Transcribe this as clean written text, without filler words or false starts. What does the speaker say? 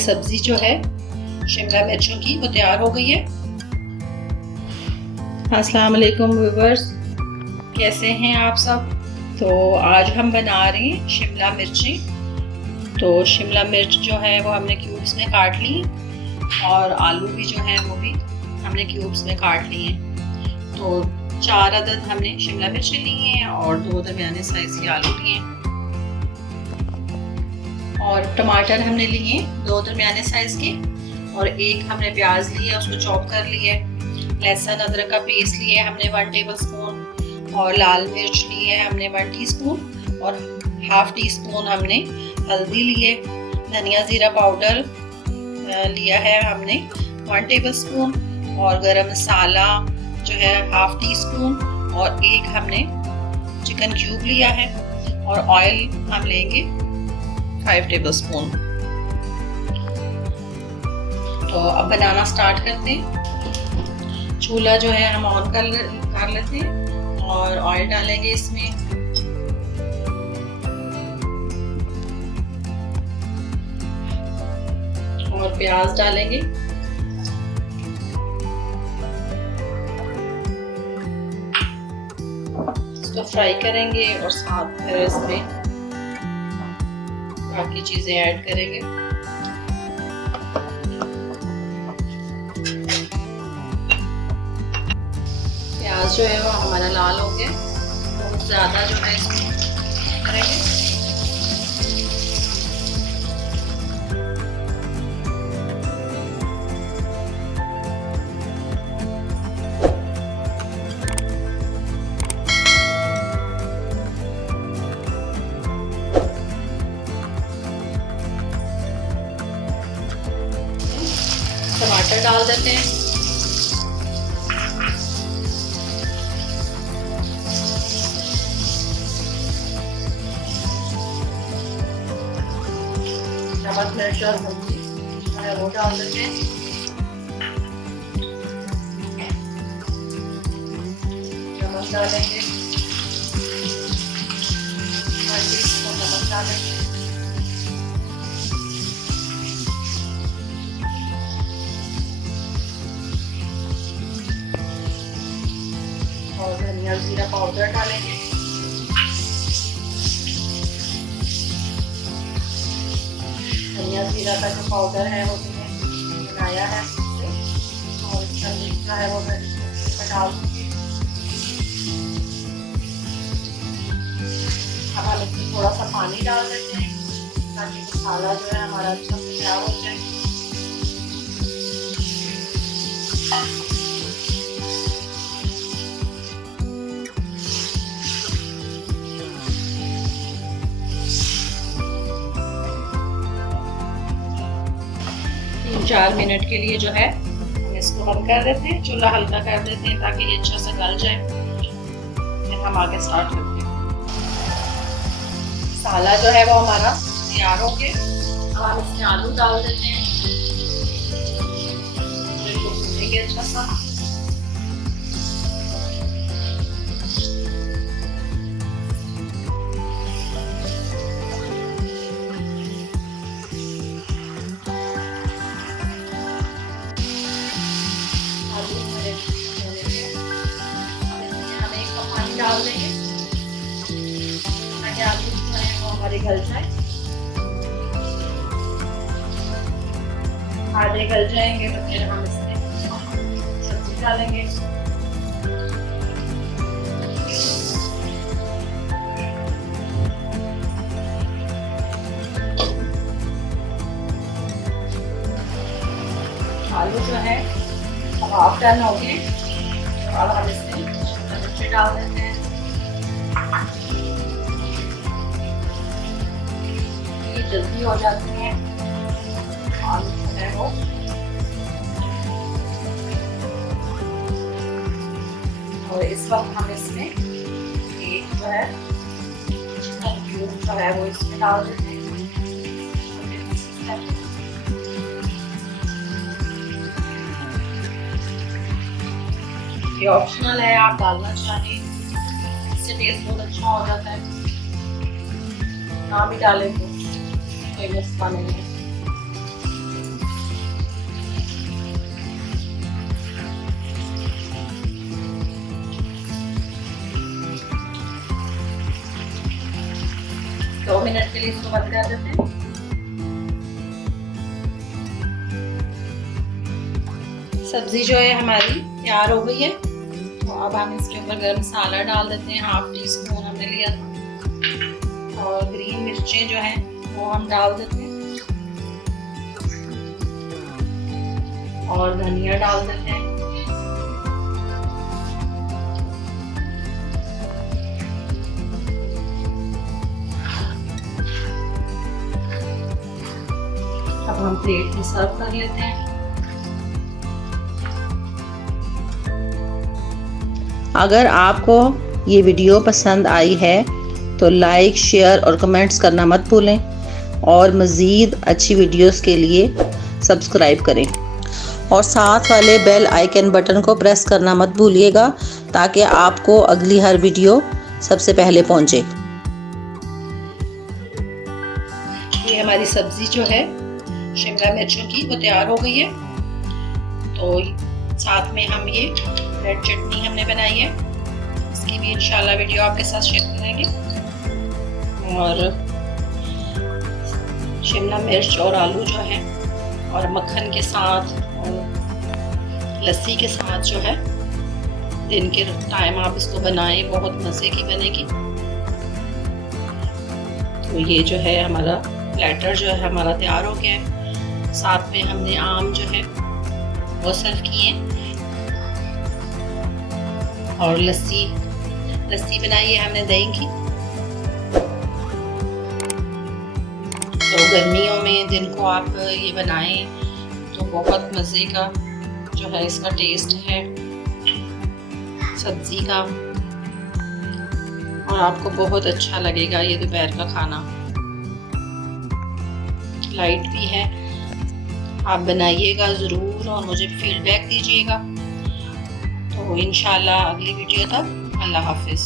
सब्जी जो है शिमला मिर्चों की वो तैयार हो गई है। अस्सलाम वालेकुम व्यूअर्स, कैसे हैं आप सब। तो आज हम बना रहे हैं शिमला मिर्ची। तो शिमला मिर्च जो है वो हमने क्यूब्स में काट ली और आलू भी जो है वो भी हमने क्यूब्स में काट लिए। तो 4 अदद हमने शिमला मिर्च ली हैं और 2 दरमियाने साइज के आलू लिए और टमाटर हमने लिए 2 दरमियाने साइज के और 1 हमने प्याज लिया, उसको चॉप कर लिया। लहसुन अदरक का पेस्ट लिया हमने 1 टेबलस्पून और लाल मिर्च ली है हमने 1 टीस्पून और ½ टीस्पून हमने हल्दी लिए। धनिया जीरा पाउडर लिया है हमने 1 टेबलस्पून और गरम मसाला जो है ½ टीस्पून और 1 हमने चिकन क्यूब लिया है और ऑयल हम लेंगे 5 टेबलस्पून। तो अब बनाना स्टार्ट करते हैं। चूल्हा जो है हम ऑन कर लेते हैं और ऑयल डालेंगे इसमें। और प्याज डालेंगे। इसको फ्राई करेंगे और साथ फिर इसमें बाकी चीजें ऐड करेंगे। प्याज जो है वो हमारा लाल हो गया, बहुत ज़्यादा जो है इसको करेंगे। टमाटर डाल देते हैं। नमक मिर्च और हल्दी वो डाल देते हैं। नमक डालेंगे 1 टीस्पून नमक डालेंगे। और धनिया जीरा पाउडर डालेंगे। धनिया जीरा का जो पाउडर है वो मैंने बनाया है और इसका मीठा है वो मैं इसमें डाल दूँगी। अब हम इसमें थोड़ा सा पानी डाल देते हैं ताकि मसाला जो है हमारा अच्छा से तैयार हो जाए। तीन 4 मिनट के लिए जो है हम इसको बंद कर देते हैं, चूल्हा हल्का कर देते हैं ताकि ये अच्छा से गल जाए। फिर हम आगे स्टार्ट करते हैं। मसाला जो है वो हमारा तैयार हो गया। अब हम इसमें आलू डाल देते हैं, इनको भूनेंगे अच्छा सा। डाल देंगे ताकि आलू जो है वो हमारे गल जाए। आधे गल जाएंगे तो फिर हम इसमें सब्जी डालेंगे। आलू जो है अब हाफ डन हो गए। अब हम इसमें मिर्ची डाल देते हैं। ये जल्दी हो जाती है आलू जो है वो। और इस वक्त हम इसमें एक जो है चिकन क्यूब जो है वो इसमें डाल देते हैं। ये ऑप्शनल है, आप डालना चाहें, इससे टेस्ट बहुत अच्छा हो जाता है। ना भी डालें तो कोई मसला नहीं है। 2 मिनट के लिए इसको बंद कर देते हैं। सब्जी जो है हमारी तैयार हो गई है। तो अब हम इसके ऊपर गरम मसाला डाल देते हैं, 1/2 टीस्पून हमने लिया था। और ग्रीन मिर्चें जो हैं वो हम डाल देते हैं और धनिया डाल देते हैं। अब हम प्लेट में सर्व कर लेते हैं। अगर आपको ये वीडियो पसंद आई है तो लाइक, शेयर और कमेंट्स करना मत भूलें और मज़ीद अच्छी वीडियोस के लिए सब्सक्राइब करें और साथ वाले बेल आइकन बटन को प्रेस करना मत भूलिएगा ताकि आपको अगली हर वीडियो सबसे पहले पहुंचे। ये हमारी सब्जी जो है शिमला मिर्चों की वो तैयार हो गई है। तो साथ में हम ये रेड चटनी हमने बनाई है, इसकी भी इंशाल्लाह वीडियो आपके साथ शेयर करेंगे। और शिमला मिर्च और आलू जो है और मक्खन के साथ और लस्सी के साथ जो है दिन के टाइम आप इसको बनाएं, बहुत मज़े की बनेगी। तो ये जो है हमारा प्लेटर जो है हमारा तैयार हो गया है। साथ में हमने आम जो है वो सर्व किए और लस्सी बनाई है हमने दही की। तो गर्मियों में दिन को आप ये बनाएं तो बहुत मज़े का जो है इसका टेस्ट है सब्ज़ी का, और आपको बहुत अच्छा लगेगा। ये दोपहर का खाना लाइट भी है, आप बनाइएगा ज़रूर और मुझे फीडबैक दीजिएगा। तो इंशाल्लाह अगली वीडियो तक अल्लाह हाफिज़।